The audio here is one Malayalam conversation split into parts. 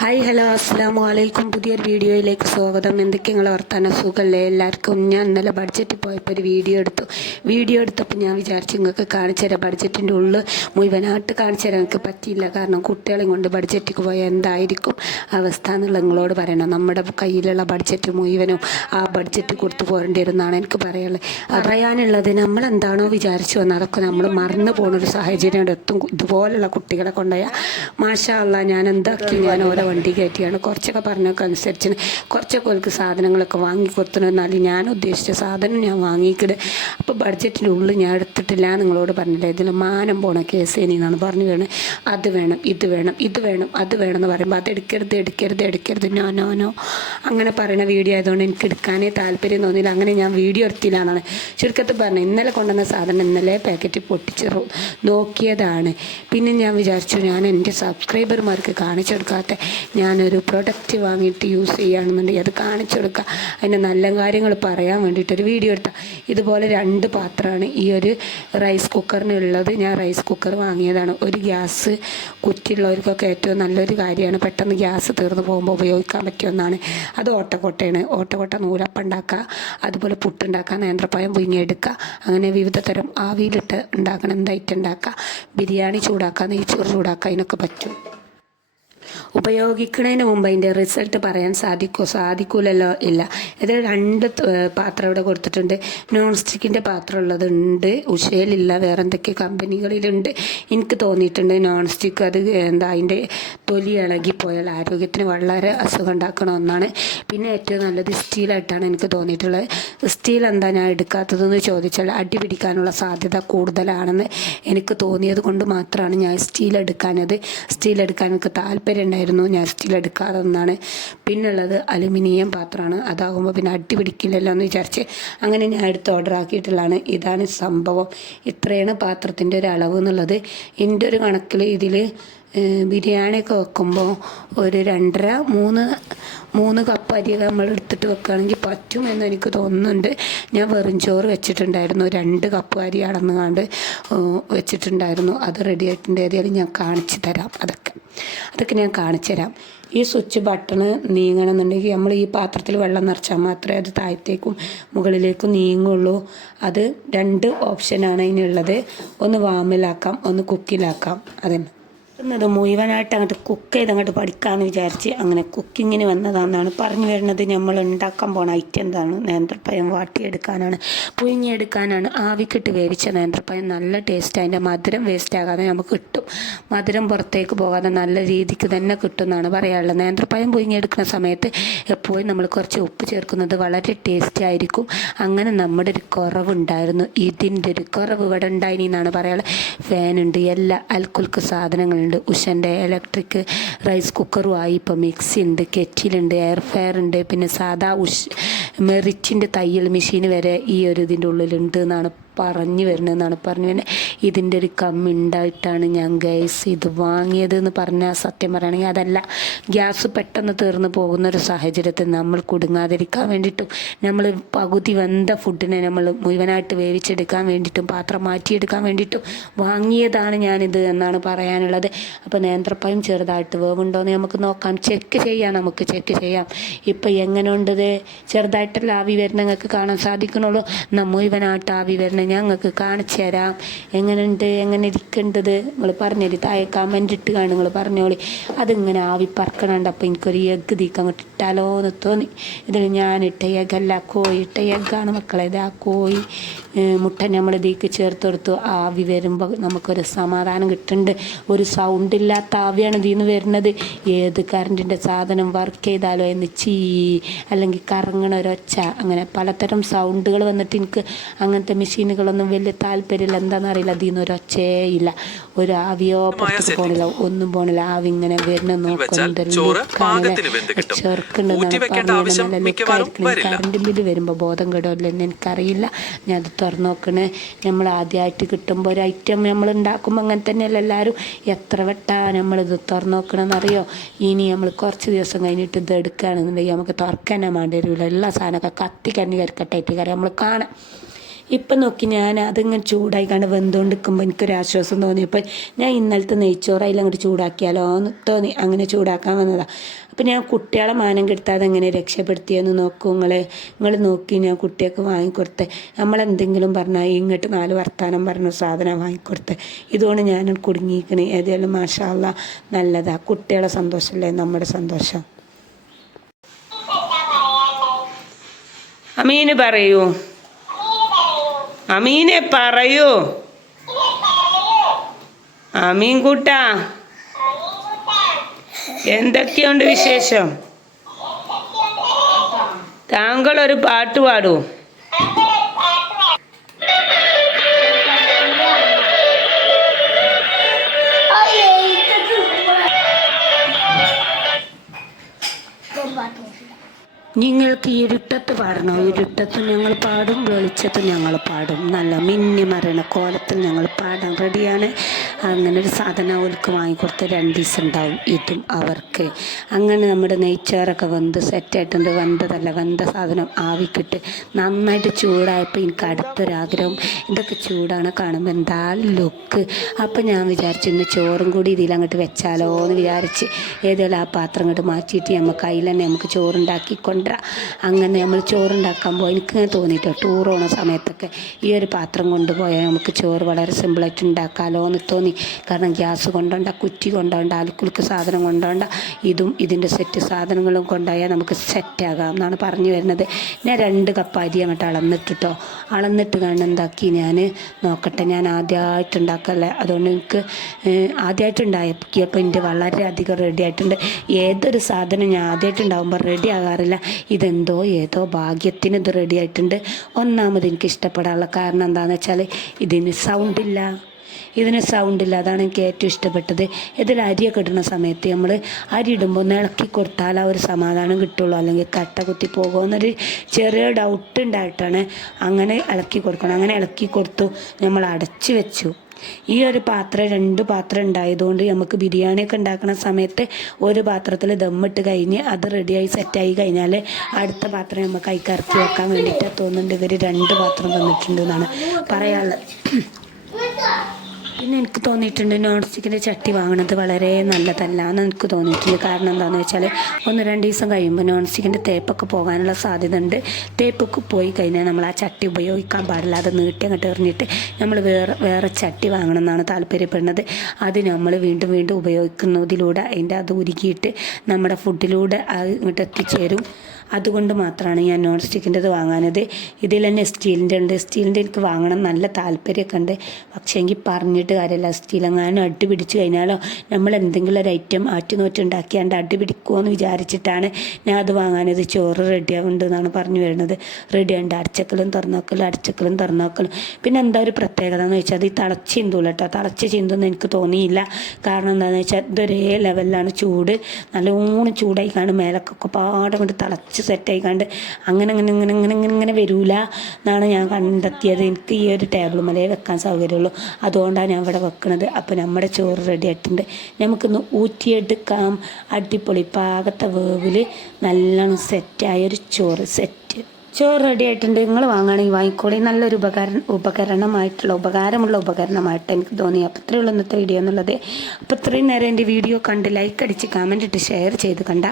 ഹായ് ഹലോ അസ്സലാമു അലൈക്കും. പുതിയൊരു വീഡിയോയിലേക്ക് സ്വാഗതം. എന്തൊക്കെ നിങ്ങളെ വർത്താനം? സുഖമല്ലേ എല്ലാവർക്കും? ഞാൻ ഇന്നലെ ബഡ്ജറ്റിൽ പോയപ്പോൾ ഒരു വീഡിയോ എടുത്തപ്പോൾ ഞാൻ വിചാരിച്ചു നിങ്ങൾക്ക് കാണിച്ചു തരാം. ബഡ്ജറ്റിൻ്റെ ഉള്ളിൽ മുഴുവനായിട്ട് കാണിച്ചു തരാൻ എനിക്ക് പറ്റിയില്ല. കാരണം കുട്ടികളെയും കൊണ്ട് ബഡ്ജറ്റിക്ക് പോയാൽ എന്തായിരിക്കും അവസ്ഥ എന്നുള്ളത് നിങ്ങളോട് പറയണം. നമ്മുടെ കയ്യിലുള്ള ബഡ്ജറ്റ് മുഴുവനും ആ ബഡ്ജറ്റ് കൊടുത്തു പോരേണ്ടി വരുന്നതാണ് എനിക്ക് പറയാനുള്ളത്. പറയാനുള്ളത് നമ്മളെന്താണോ വിചാരിച്ചു വന്നത് അതൊക്കെ നമ്മൾ മറന്നു പോകുന്നൊരു സാഹചര്യം എത്തും. ഇതുപോലുള്ള കുട്ടികളെ കൊണ്ടുപോയാൽ മാഷാ അല്ലാ ഞാൻ എന്താക്കി ഞാൻ ഓരോ വണ്ടി കയറ്റിയാണ് കുറച്ചൊക്കെ പറഞ്ഞൊക്കെ അനുസരിച്ച് കുറച്ചൊക്കെ അവർക്ക് സാധനങ്ങളൊക്കെ വാങ്ങിക്കൊടുത്തണം. എന്നാലും ഞാൻ ഉദ്ദേശിച്ച സാധനം ഞാൻ വാങ്ങിക്കിട്. അപ്പോൾ ബഡ്ജറ്റിൻ്റെ ഉള്ളിൽ ഞാൻ എടുത്തിട്ടില്ല നിങ്ങളോട് പറഞ്ഞില്ല. ഇതിൽ മാനം പോണ കേസ് എന്നാണ് പറഞ്ഞു വേണം അത് വേണം ഇത് വേണം അത് വേണം എന്ന് പറയുമ്പോൾ അത് എടുക്കരുത് നോ അങ്ങനെ പറയുന്ന വീഡിയോ ആയതുകൊണ്ട് എനിക്ക് എടുക്കാനേ താല്പര്യം തോന്നിയില്ല. അങ്ങനെ ഞാൻ വീഡിയോ എടുത്തില്ല എന്നാണ് ചുരുക്കത്തിൽ പറഞ്ഞത്. ഇന്നലെ കൊണ്ടുവന്ന സാധനം ഇന്നലെ പാക്കറ്റ് പൊട്ടിച്ച് നോക്കിയതാണ്. പിന്നെ ഞാൻ വിചാരിച്ചു ഞാൻ എൻ്റെ സബ്സ്ക്രൈബർമാർക്ക് കാണിച്ചു കൊടുക്കാത്ത ഞാനൊരു പ്രൊഡക്റ്റ് വാങ്ങിയിട്ട് യൂസ് ചെയ്യുകയാണെന്നുണ്ടെങ്കിൽ അത് കാണിച്ചു കൊടുക്കുക, അതിൻ്റെ നല്ല കാര്യങ്ങൾ പറയാൻ വേണ്ടിയിട്ടൊരു വീഡിയോ എടുത്താൽ. ഇതുപോലെ 2 പാത്രമാണ് ഈ ഒരു റൈസ് കുക്കറിനുള്ളത്. ഞാൻ റൈസ് കുക്കർ വാങ്ങിയതാണ്. ഒരു ഗ്യാസ് കുറ്റിയുള്ളവർക്കൊക്കെ ഏറ്റവും നല്ലൊരു കാര്യമാണ്. പെട്ടെന്ന് ഗ്യാസ് തീർന്നു പോകുമ്പോൾ ഉപയോഗിക്കാൻ പറ്റിയ ഒന്നാണ്. അത് ഓട്ടക്കൊട്ടയാണ്. ഓട്ടക്കൊട്ട നൂലപ്പം ഉണ്ടാക്കുക, അതുപോലെ പുട്ടുണ്ടാക്കുക, നേന്ത്രപ്പഴം പുഴുങ്ങിയെടുക്കുക, അങ്ങനെ വിവിധ തരം ആവിയിലിട്ട് ഉണ്ടാക്കണം എന്തായിട്ട് ഉണ്ടാക്കുക, ബിരിയാണി ചൂടാക്കുക, നെയ്ച്ചോറ് ചൂടാക്കുക, അതിനൊക്കെ പറ്റും. ഉപയോഗിക്കുന്നതിന് മുമ്പ് അതിൻ്റെ റിസൾട്ട് പറയാൻ സാധിക്കൂലല്ലോ? ഇല്ല. ഇതിൽ 2 പാത്രം ഇവിടെ കൊടുത്തിട്ടുണ്ട്. നോൺ സ്റ്റിക്കിൻ്റെ പാത്രം ഉള്ളതുണ്ട്, ഉഷയിലില്ല, വേറെ എന്തൊക്കെ കമ്പനികളിലുണ്ട്. എനിക്ക് തോന്നിയിട്ടുണ്ട് നോൺ സ്റ്റിക്ക് അത് അതിൻ്റെ തൊലി ഇളകിപ്പോയാൽ ആരോഗ്യത്തിന് വളരെ അസുഖം ഉണ്ടാക്കുന്ന ഒന്നാണ്. പിന്നെ ഏറ്റവും നല്ലത് സ്റ്റീലായിട്ടാണ് എനിക്ക് തോന്നിയിട്ടുള്ളത്. സ്റ്റീൽ എന്താ ഞാൻ എടുക്കാത്തതെന്ന് ചോദിച്ചാൽ അടി പിടിക്കാനുള്ള സാധ്യത കൂടുതലാണെന്ന് എനിക്ക് തോന്നിയത് കൊണ്ട് മാത്രമാണ് ഞാൻ സ്റ്റീൽ എടുക്കാൻ എനിക്ക് താല്പര്യം ഉണ്ടായിരുന്നു. ഞാൻ സ്റ്റീൽ എടുക്കാതെ ഒന്നാണ്. പിന്നുള്ളത് അലുമിനിയം പാത്രമാണ്. അതാകുമ്പോൾ പിന്നെ അടി പിടിക്കില്ലല്ലോ എന്ന് വിചാരിച്ച് അങ്ങനെ ഞാൻ എടുത്ത് ഓർഡർ ആക്കിയിട്ടുള്ളതാണ്. ഇതാണ് സംഭവം. ഇത്രയാണ് പാത്രത്തിൻ്റെ ഒരു അളവ് എന്നുള്ളത്. എൻ്റെ ഒരു കണക്കിൽ ഇതിൽ ബിരിയാണിയൊക്കെ വെക്കുമ്പോൾ ഒരു 2.5-3 കപ്പ് അരി നമ്മൾ എടുത്തിട്ട് വെക്കുകയാണെങ്കിൽ പറ്റുമെന്ന് എനിക്ക് തോന്നുന്നുണ്ട്. ഞാൻ വെറും ചോറ് വെച്ചിട്ടുണ്ടായിരുന്നു. 2 കപ്പ് അരി അളന്നുകാണ്ട് വെച്ചിട്ടുണ്ടായിരുന്നു. അത് റെഡി ആയിട്ടുണ്ട്. ഏതായാലും ഞാൻ കാണിച്ചു തരാം. അതൊക്കെ ഞാൻ കാണിച്ചു തരാം. ഈ സ്വിച്ച് ബട്ടണ് നീങ്ങണമെന്നുണ്ടെങ്കിൽ നമ്മൾ ഈ പാത്രത്തിൽ വെള്ളം നിറച്ചാൽ മാത്രമേ അത് താഴത്തേക്കും മുകളിലേക്കും നീങ്ങുള്ളൂ. അത് 2 ഓപ്ഷനാണ് അതിനുള്ളത്. ഒന്ന് വാമിലാക്കാം, ഒന്ന് കുക്കിലാക്കാം. അതന്നെ അത് മുഴുവനായിട്ട് അങ്ങോട്ട് കുക്ക് ചെയ്ത് അങ്ങോട്ട് പഠിക്കാമെന്ന് വിചാരിച്ച് അങ്ങനെ കുക്കിങ്ങിന് വന്നതാണെന്നാണ് പറഞ്ഞു വരുന്നത്. നമ്മൾ ഉണ്ടാക്കാൻ പോണ ഐറ്റം എന്താണ്? നേന്ത്രപ്പഴം വാട്ടിയെടുക്കാനാണ്, പുഴുങ്ങിയെടുക്കാനാണ്. ആവിക്കിട്ട് വേവിച്ച നേന്ത്രപ്പഴം നല്ല ടേസ്റ്റ്. അതിൻ്റെ മധുരം വേസ്റ്റ് ആകാതെ നമുക്ക് കിട്ടും. മധുരം പുറത്തേക്ക് പോകാതെ നല്ല രീതിക്ക് തന്നെ കിട്ടും എന്നാണ് പറയാനുള്ളത്. നേന്ത്രപ്പഴം പുഴുങ്ങിയെടുക്കുന്ന സമയത്ത് എപ്പോഴും നമ്മൾ കുറച്ച് ഉപ്പ് ചേർക്കുന്നത് വളരെ ടേസ്റ്റ് ആയിരിക്കും. അങ്ങനെ നമ്മുടെ ഒരു കുറവുണ്ടായിരുന്നു. ഇതിൻ്റെ ഒരു കുറവ് ഇവിടെ ഉണ്ടായിനി എന്നാണ് പറയാനുള്ളത്. ഫാനുണ്ട്, എല്ലാ അൽക്കുൽക്ക് സാധനങ്ങളുണ്ട്. ഉഷൻ്റെ ഇലക്ട്രിക് റൈസ് കുക്കറുമായി ഇപ്പോൾ മിക്സി ഉണ്ട്, കെറ്റിലുണ്ട്, എയർ ഫയർ ഉണ്ട്, പിന്നെ സാധാ മെറിറ്റിൻ്റെ തയ്യൽ മെഷീൻ വരെ ഈ ഒരു ഇതിൻ്റെ ഉള്ളിലുണ്ട് എന്നാണ് പറഞ്ഞു വരുന്നത്. ഇതിൻ്റെ ഒരു കമ്മി ഉണ്ടായിട്ടാണ് ഞാൻ ഗൈസ് ഇത് വാങ്ങിയത് എന്ന് പറഞ്ഞാൽ സത്യം പറയുകയാണെങ്കിൽ അതല്ല. ഗ്യാസ് പെട്ടെന്ന് തീർന്നു പോകുന്നൊരു സാഹചര്യത്തിൽ നമ്മൾ കുടുങ്ങാതിരിക്കാൻ വേണ്ടിയിട്ടും നമ്മൾ പകുതി വെന്ത ഫുഡിനെ നമ്മൾ മുഴുവനായിട്ട് വേവിച്ചെടുക്കാൻ വേണ്ടിയിട്ടും പാത്രം മാറ്റിയെടുക്കാൻ വേണ്ടിയിട്ടും വാങ്ങിയതാണ് ഞാനിത് എന്നാണ് പറയാനുള്ളത്. അപ്പോൾ നേന്ത്രപ്പഴം ചെറുതായിട്ട് വേവുണ്ടോയെന്ന് നമുക്ക് നോക്കാം, ചെക്ക് ചെയ്യാം. ഇപ്പം എങ്ങനെ ഉണ്ടത്? ചെറുതായിട്ടല്ല ആവി വരുന്ന നിങ്ങൾക്ക് കാണാൻ സാധിക്കണുള്ളൂ. മുഴുവനായിട്ട് ആവി വരുന്ന ഞങ്ങൾക്ക് കാണിച്ചു തരാം. എങ്ങനെയുണ്ട്, എങ്ങനെ ഇരിക്കേണ്ടത് നിങ്ങൾ പറഞ്ഞേരി. താഴെ കമൻ്റ് ഇട്ട് കാണും, നിങ്ങൾ പറഞ്ഞോളി. അതിങ്ങനെ ആവി പറക്കണുണ്ട്. അപ്പോൾ എനിക്കൊരു എഗ്ഗ് തീക്ക് അങ്ങോട്ട് ഇട്ടാലോ എന്ന് തോന്നി. ഇതിൽ ഞാനിട്ട എഗ്ഗല്ല, കോഴിയിട്ട എഗ്ഗാണ് മക്കളെ. ഇത് ആ കോഴി മുട്ട നമ്മൾ ഇതിലേക്ക് ചേർത്ത് കൊടുത്തു. ആവി വരുമ്പോൾ നമുക്കൊരു സമാധാനം കിട്ടുന്നുണ്ട്. ഒരു സൗണ്ടില്ലാത്ത ആവിയാണ് ഇതിൽ നിന്ന് വരുന്നത്. ഏത് കറണ്ടിൻ്റെ സാധനം വർക്ക് ചെയ്താലോ എന്ന് അല്ലെങ്കിൽ കറങ്ങണ ഒരൊച്ച, അങ്ങനെ പലതരം സൗണ്ടുകൾ വന്നിട്ട് എനിക്ക് അങ്ങനത്തെ മെഷീനുകളൊന്നും വലിയ താല്പര്യമില്ല. എന്താണെന്നറിയില്ല. അതിൽ നിന്ന് ഒരൊച്ചയില്ല, ഒരു ആവിയോ പുറത്തേക്ക് പോണില്ല, ഒന്നും പോണില്ല. ആവി ഇങ്ങനെ വരുന്ന നോക്കുന്നുണ്ട്. ചെറുക്കുണ്ടെന്നാണ് പറഞ്ഞത്. കറണ്ട് ബില്ല് വരുമ്പോൾ ബോധം കെടുമല്ലെന്ന് എനിക്കറിയില്ല. ഞാൻ അത് തുറന്നു നോക്കണേ. നമ്മൾ ആദ്യമായിട്ട് കിട്ടുമ്പോൾ ഒരു ഐറ്റം നമ്മൾ ഉണ്ടാക്കുമ്പോൾ അങ്ങനെ തന്നെയല്ല എല്ലാവരും. എത്ര വട്ടാ നമ്മളിത് തുറന്നു നോക്കണമെന്നറിയോ? ഇനി നമ്മൾ കുറച്ച് ദിവസം കഴിഞ്ഞിട്ട് ഇത് എടുക്കുകയാണെന്നുണ്ടെങ്കിൽ നമുക്ക് തുറക്കാൻ വേണ്ടി വരില്ല. എല്ലാ സാധനമൊക്കെ കത്തി കണ്ണി കരിക്കട്ടായിട്ട് കാര്യം നമ്മൾ കാണാം. ഇപ്പം നോക്കി ഞാൻ അതിങ്ങനെ ചൂടായി കണ്ട് വെന്തുകൊണ്ട് നിൽക്കുമ്പോൾ എനിക്കൊരാശ്വാസം തോന്നിയപ്പോൾ ഞാൻ ഇന്നലത്തെ നെയ്ച്ചോറ് അതിലങ്ങോട്ട് ചൂടാക്കിയാലോ എന്ന് തോന്നി, അങ്ങനെ ചൂടാക്കാൻ വന്നതാണ്. അപ്പം ഞാൻ കുട്ടികളെ മാനം കെടുത്താതെ എങ്ങനെ രക്ഷപ്പെടുത്തിയെന്ന് നോക്കൂ നിങ്ങൾ നോക്കി. ഞാൻ കുട്ടികൾക്ക് വാങ്ങിക്കൊടുത്ത് നമ്മളെന്തെങ്കിലും പറഞ്ഞാൽ ഇങ്ങോട്ട് 4 വർത്താനം പറഞ്ഞ സാധനം വാങ്ങിക്കൊടുത്ത് ഇതുകൊണ്ട് ഞാൻ കുടുങ്ങിയിരിക്കണേ. ഏതായാലും മാഷാ അല്ലാ നല്ലതാണ്. കുട്ടികളെ സന്തോഷമല്ലേ നമ്മുടെ സന്തോഷം. അമീന് പറയൂ, അമീനെ പറയൂ. അമീൻ കൂട്ടാ, എന്തൊക്കെയുണ്ട് വിശേഷം? താങ്കൾ ഒരു പാട്ട് പാടൂ. നിങ്ങൾക്ക് ഇരുട്ടത്ത് പാടണോ? ഇരുട്ടത്ത് ഞങ്ങൾ പാടും, വെളിച്ചത്ത് ഞങ്ങൾ പാടും. നല്ല മിന്നി മറയണ കോലത്തിൽ ഞങ്ങൾ പാടാൻ റെഡിയാണ്. അങ്ങനെ ഒരു സാധനം അവർക്ക് വാങ്ങിക്കൊടുത്ത് 2 ദിവസം ഉണ്ടാവും ഇതും അവർക്ക്. അങ്ങനെ നമ്മുടെ നെയ്ച്ചോറൊക്കെ വെന്ത് സെറ്റായിട്ടുണ്ട്. വെന്ത സാധനം ആവിക്കിട്ട് നന്നായിട്ട് ചൂടായപ്പോൾ എനിക്ക് അടുത്തൊരാഗ്രഹം, ഇതൊക്കെ ചൂടാണ് കാണുമ്പോൾ എന്താ ലുക്ക്. അപ്പം ഞാൻ വിചാരിച്ചു ഇന്ന് ചോറും കൂടി ഇതിലങ്ങോട്ട് വെച്ചാലോ എന്ന് വിചാരിച്ച് ഏതായാലും ആ പാത്രം അങ്ങോട്ട് മാറ്റിയിട്ട് നമുക്ക് അതിൽ തന്നെ നമുക്ക് ചോറുണ്ടാക്കി കൊണ്ടുവരാം. അങ്ങനെ നമ്മൾ ചോറുണ്ടാക്കാൻ പോയി എനിക്കിങ്ങനെ തോന്നിയിട്ടോ, ടൂർ പോകുന്ന സമയത്തൊക്കെ ഈ ഒരു പാത്രം കൊണ്ടുപോയാൽ നമുക്ക് ചോറ് വളരെ സിമ്പിളായിട്ട് ഉണ്ടാക്കാമല്ലോ എന്ന് തോന്നി. കാരണം ഗ്യാസ് കൊണ്ടുപോണ്ട, കുറ്റി കൊണ്ടുപോണ്ട, അലുക്കുലുക്ക് സാധനം കൊണ്ടുപോണ്ട, ഇതും ഇതിൻ്റെ സെറ്റ് സാധനങ്ങളും കൊണ്ടുപോയാൽ നമുക്ക് സെറ്റാകാം എന്നാണ് പറഞ്ഞു വരുന്നത്. ഞാൻ 2 കപ്പ് അരി അങ്ങോട്ട് അളന്നിട്ട് കണ്ട് എന്താക്കി ഞാൻ നോക്കട്ടെ. ഞാൻ ആദ്യമായിട്ട് ഉണ്ടാക്കല്ലേ, അതുകൊണ്ട് എനിക്ക് ആദ്യമായിട്ട് ഉണ്ടാക്കിയപ്പോൾ എൻ്റെ വളരെയധികം റെഡി ആയിട്ടുണ്ട്. ഏതൊരു സാധനം ഞാൻ ആദ്യമായിട്ട് ഉണ്ടാകുമ്പോൾ റെഡി ആകാറില്ല. ഇതെന്തോ ഏതോ ഭാഗ്യത്തിന് ഇത് റെഡി ആയിട്ടുണ്ട്. ഒന്നാമത് എനിക്ക് ഇഷ്ടപ്പെടാനുള്ള കാരണം എന്താണെന്ന് വെച്ചാൽ ഇതിന് സൗണ്ടില്ല. അതാണ് എനിക്ക് ഏറ്റവും ഇഷ്ടപ്പെട്ടത്. ഇതിൽ അരിയൊക്കെ ഇടുന്ന സമയത്ത് നമ്മൾ അരി ഇടുമ്പോൾ ഒന്ന് ഇളക്കി കൊടുത്താൽ ആ ഒരു സമാധാനം കിട്ടുള്ളൂ, അല്ലെങ്കിൽ കട്ട കുത്തി പോകുമെന്നൊരു ചെറിയ ഡൗട്ട് ഉണ്ടായിട്ടാണ് അങ്ങനെ ഇളക്കി കൊടുക്കണം. അങ്ങനെ ഇളക്കി കൊടുത്തു, നമ്മൾ അടച്ച് വെച്ചു. ഈ ഒരു പാത്രം 2 പാത്രം ഉണ്ടായതുകൊണ്ട് നമുക്ക് ബിരിയാണിയൊക്കെ ഉണ്ടാക്കുന്ന സമയത്ത് ഒരു പാത്രത്തിൽ ദമ്മിട്ട് കഴിഞ്ഞ് അത് റെഡിയായി സെറ്റായി കഴിഞ്ഞാൽ അടുത്ത പാത്രം നമുക്ക് അതിലേക്ക് വെക്കാൻ വേണ്ടിയിട്ട് തോന്നുന്നുണ്ട്. ഇവർ 2 പാത്രം തന്നിട്ടുണ്ട് എന്നാണ് പറയാനുള്ളത്. പിന്നെ എനിക്ക് തോന്നിയിട്ടുണ്ട് നോൺ സ്റ്റിക്കിൻ്റെ ചട്ടി വാങ്ങുന്നത് വളരെ നല്ലതല്ല എന്ന് എനിക്ക് തോന്നിയിട്ടുണ്ട്. കാരണം എന്താണെന്ന് വെച്ചാൽ 1-2 ദിവസം കഴിയുമ്പോൾ നോൺ സ്റ്റിക്കിൻ്റെ തേപ്പൊക്കെ പോകാനുള്ള സാധ്യത ഉണ്ട്. തേപ്പൊക്കെ പോയി കഴിഞ്ഞാൽ നമ്മൾ ആ ചട്ടി ഉപയോഗിക്കാൻ പാടില്ല. അത് നീട്ടി അങ്ങോട്ട് എറിഞ്ഞിട്ട് നമ്മൾ വേറെ ചട്ടി വാങ്ങണം എന്നാണ് താല്പര്യപ്പെടുന്നത്. അത് നമ്മൾ വീണ്ടും ഉപയോഗിക്കുന്നതിലൂടെ അതിൻ്റെ അത് ഉരുക്കിയിട്ട് നമ്മുടെ ഫുഡിലൂടെ ഇങ്ങോട്ട് എത്തിച്ചേരും. അതുകൊണ്ട് മാത്രമാണ് ഞാൻ നോൺ സ്റ്റിക്കിൻ്റെത് വാങ്ങാനത്. ഇതിൽ തന്നെ സ്റ്റീലിൻ്റെ ഉണ്ട്. സ്റ്റീലിൻ്റെ എനിക്ക് വാങ്ങണം നല്ല താല്പര്യമൊക്കെ ഉണ്ട്. പക്ഷേ എങ്കിൽ പറഞ്ഞിട്ട് കാര്യമില്ല, സ്റ്റീലെങ്ങാനും അടി പിടിച്ച് കഴിഞ്ഞാലോ നമ്മൾ എന്തെങ്കിലും ഒരു ഐറ്റം ആറ്റുനോറ്റ് ഉണ്ടാക്കിയാണ്ട് അടി പിടിക്കുമോ എന്ന് വിചാരിച്ചിട്ടാണ് ഞാൻ അത് വാങ്ങാനത്. ചോറ് റെഡിയാവുന്നുണ്ട് എന്നാണ് പറഞ്ഞു വരുന്നത്. റെഡിയാണ്ട് അടച്ചക്കലും തുറന്നോക്കലും. പിന്നെ എന്താ ഒരു പ്രത്യേകത എന്ന് വെച്ചാൽ അത് ഈ തിളച്ച് ചിന്തൂല കേട്ടോ. തിളച്ച് ചിന്തൊന്നും എനിക്ക് തോന്നിയില്ല. കാരണം എന്താണെന്ന് വെച്ചാൽ ഇതൊരേ ലെവലിലാണ് ചൂട്. നല്ലോണം ചൂടായി കാണും, മേലൊക്കെ പാടെ കൊണ്ട് തിളച്ച് സെറ്റായി കണ്ട് അങ്ങനെ വരൂല എന്നാണ് ഞാൻ കണ്ടെത്തിയത്. എനിക്ക് ഈ ഒരു ടേബിൾ മേലേ വെക്കാൻ സൗകര്യമുള്ളൂ, അതുകൊണ്ടാണ് ഞാൻ ഇവിടെ വെക്കുന്നത്. അപ്പോൾ നമ്മുടെ ചോറ് റെഡി ആയിട്ടുണ്ട്. നമുക്കൊന്ന് ഊറ്റിയെടുക്കാം. അടിപൊളി പാകത്തെ വേവിൽ നല്ലോണം സെറ്റായൊരു ചോറ് റെഡി ആയിട്ടുണ്ട്. നിങ്ങൾ വാങ്ങുകയാണെങ്കിൽ വാങ്ങിക്കോളി. നല്ലൊരു ഉപകാരമുള്ള ഉപകരണമായിട്ട് എനിക്ക് തോന്നി. അപ്പോൾ ഇത്രയേ ഉള്ളൂ ഇന്നത്തെ വീഡിയോ എന്നുള്ളത്. അപ്പോൾ ഇത്രയും നേരം എൻ്റെ വീഡിയോ കണ്ട് ലൈക്ക് അടിച്ച് കമൻ്റ് ഇട്ട് ഷെയർ ചെയ്ത് കണ്ട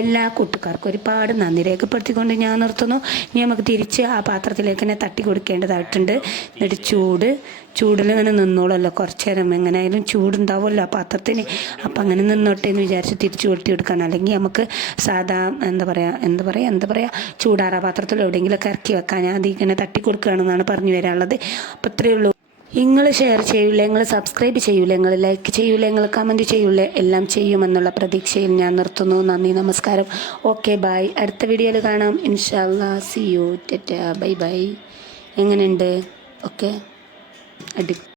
എല്ലാ കൂട്ടുകാർക്കും ഒരുപാട് നന്ദി രേഖപ്പെടുത്തിക്കൊണ്ട് ഞാൻ നിർത്തുന്നു. ഇനി നമുക്ക് തിരിച്ച് ആ പാത്രത്തിലേക്ക് തന്നെ തട്ടി കൊടുക്കേണ്ടതായിട്ടുണ്ട്. എന്നിട്ട് ചൂടിൽ ഇങ്ങനെ നിന്നോളല്ലോ കുറച്ച് നേരം. എങ്ങനെയായാലും ചൂടുണ്ടാവുമല്ലോ ആ പാത്രത്തിന്. അപ്പം അങ്ങനെ നിന്നോട്ടെ എന്ന് വിചാരിച്ച് തിരിച്ചു കൊളുത്തി എടുക്കണം. അല്ലെങ്കിൽ നമുക്ക് സാധാ എന്താ പറയുക ചൂടാറ പാത്രത്തിൽ എവിടെയെങ്കിലുമൊക്കെ ഇറക്കി വെക്കാൻ. ഞാൻ അതിങ്ങനെ തട്ടി കൊടുക്കുകയാണെന്നാണ് പറഞ്ഞു വരാനുള്ളത്. അപ്പോൾ ഇത്രയേ ഉള്ളൂ. നിങ്ങൾ ഷെയർ ചെയ്യൂലേ, നിങ്ങൾ സബ്സ്ക്രൈബ് ചെയ്യൂലേ, നിങ്ങൾ ലൈക്ക് ചെയ്യൂലേ, നിങ്ങൾ കമൻറ്റ് ചെയ്യൂലേ, എല്ലാം ചെയ്യുമെന്നുള്ള പ്രതീക്ഷയിൽ ഞാൻ നിർത്തുന്നു. നന്ദി, നമസ്കാരം. Okay, bye. അടുത്ത വീഡിയോയിൽ കാണാം ഇൻഷാ അല്ലാ. See you, tata, bye. എങ്ങനെയുണ്ട്? ഓക്കെ, അടി.